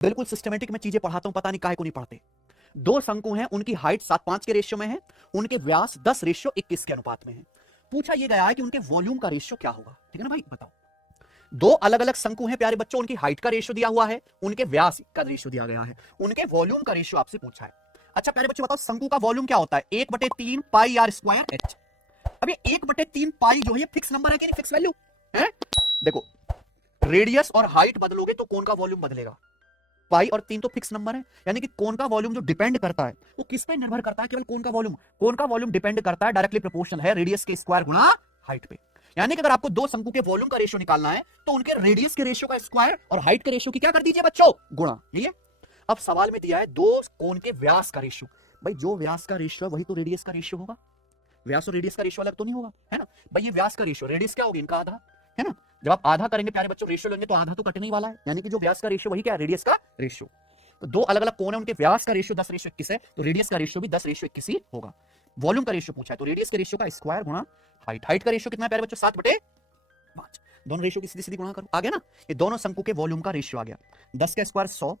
बिल्कुल सिस्टमेटिक में चीजें पढ़ाता हूं, पता नहीं काहे को नहीं पढ़ते। दो शंकु हैं, उनकी हाइट 7:5 के रेशियो में है, उनके व्यास 10:21 के अनुपात में है। पूछा यह गया है कि उनके वॉल्यूम का रेशियो क्या होगा। ठीक है ना भाई, बताओ। दो अलग अलग शंकु हैं प्यारे बच्चों, उनकी हाइट का रेशियो दिया हुआ है, उनके व्यास का रेशियो दिया गया है, उनके वॉल्यूम का रेशियो आपसे पूछा है। अच्छा प्यारे बच्चों बताओ, शंकु का वॉल्यूम क्या होता है? 1/3 पाई आर स्क्वायर एच। अब ये 1/3 पाई जो है, फिक्स नंबर है कि नहीं, फिक्स वैल्यू है। देखो, रेडियस और हाइट बदलोगे तो कोन का वॉल्यूम बदलेगा। पाई और 3 तो फिक्स नंबर है, यानी कि कोन का वॉल्यूम जो डिपेंड करता है वो किस पे निर्भर करता है? केवल कोन का वॉल्यूम। कोन का वॉल्यूम डिपेंड करता है, डायरेक्टली प्रोपोर्शनल है रेडियस के स्क्वायर गुणा हाइट पे। यानी कि अगर आपको दो शंकु के वॉल्यूम का रेशियो निकालना है तो उनके रेडियस के रेशियो का स्क्वायर और हाइट के रेशियो की क्या कर दीजिए बच्चों, गुणा। यही है। अब सवाल में दिया है दो कोन के व्यास का रेशियो। भाई जो व्यास का रेशियो है वही तो रेडियस का रेशियो होगा। व्यास और रेडियस का रेशियो अलग तो नहीं होगा, है ना भाई। ये व्यास का रेशियो, रेडियस क्या होगी इनका आधा, है ना। जब आप आधा करेंगे प्यारे बच्चों, रेशियो लेंगे तो आधा तो कटने ही वाला है, यानी कि जो व्यास का रेशियो वही क्या है, रेडियस का रेशियो। तो दो अलग अलग कोण है, उनके व्यास का रेशियो 10:21 है, तो रेडियस का रेशियो भी 10:21 ही होगा। वॉल्यूम का रेशियो पूछा है तो रेडियस के रेशियो का स्क्वायर गुणा हाइट। हाइट का रेशियो कितना है प्यारे बच्चों, 7/5। दोनों रेशियो की सीधी सीधी गुणा करो, आ गया ना। ये दोनों शंकु के वॉल्यूम का रेशियो आ गया। 10 का स्क्वायर 100,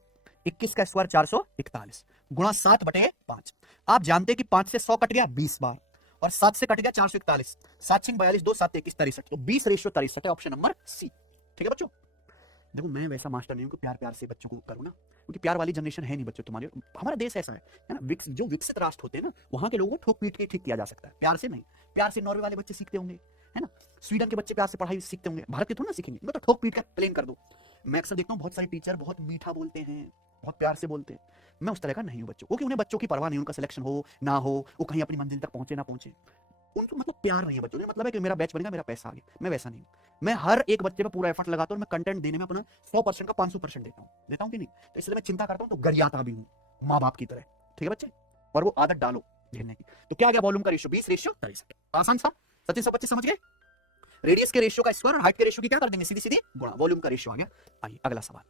21 का स्क्वायर 441 गुणा 7/5। आप जानते हैं कि 5 से 100 कट गया 20 बार, और 7 से कट गया 441, 7 6 42, 2 7 21 63, तो 20:63 है ऑप्शन नंबर सी। ठीक है बच्चों। देखो मैं वैसा मास्टर नहीं हूं कि प्यार प्यार से बच्चों को करूं ना, क्योंकि प्यार वाली जनरेशन है नहीं बच्चों तुम्हारे। हमारा देश ऐसा है ना, जो विकसित राष्ट्र होते हैं ना, वहां के लोगों को ठोक पीट के ठीक किया जा सकता है, प्यार से नहीं। प्यार से नॉर्वे वाले बच्चे सीखते होंगे, है ना, स्वीडन के बच्चे प्यार से पढ़ाई सीखते होंगे, भारत के थोड़ा ना सीखेंगे। मैं तो ठोक पीट कर प्लेन कर दो। मैं अक्सर देखता हूँ बहुत सारे टीचर बहुत मीठा बोलते हैं, बहुत प्यार से बोलते हैं। मैं उस तरह का नहीं हूँ बच्चों, क्योंकि उन्हें बच्चों की परवाह नहीं, उनका सिलेक्शन हो ना हो, वो कहीं अपनी मंजिल तक पहुंचे ना पहुंचे, उनको मतलब प्यार नहीं है बच्चों। मतलब है कि मेरा बैच बनेगा, मेरा पैसा आ गया। मैं वैसा नहीं हूँ। मैं हर एक बच्चे पे पूरा एफर्ट लगाता हूँ, और मैं कंटेंट देने में अपना 100% का 500% देता हूँ कि नहीं। तो इसलिए मैं चिंता करता हूँ, तो गरियाता भी हूँ माँ बाप की तरह। ठीक है बच्चे, और वो आदत डालो झेलने की। तो क्या आ गया वॉल्यूम का रेशियो 20:63। आसान सा। सचिन सब बच्चे समझ गए। रेडियस के रेशियो का स्क्वायर और हाइट के रेशियो की क्या कर देंगे, सीधी सीधी गुणा। वॉल्यूम का रेशियो आ गया। आइए अगला सवाल।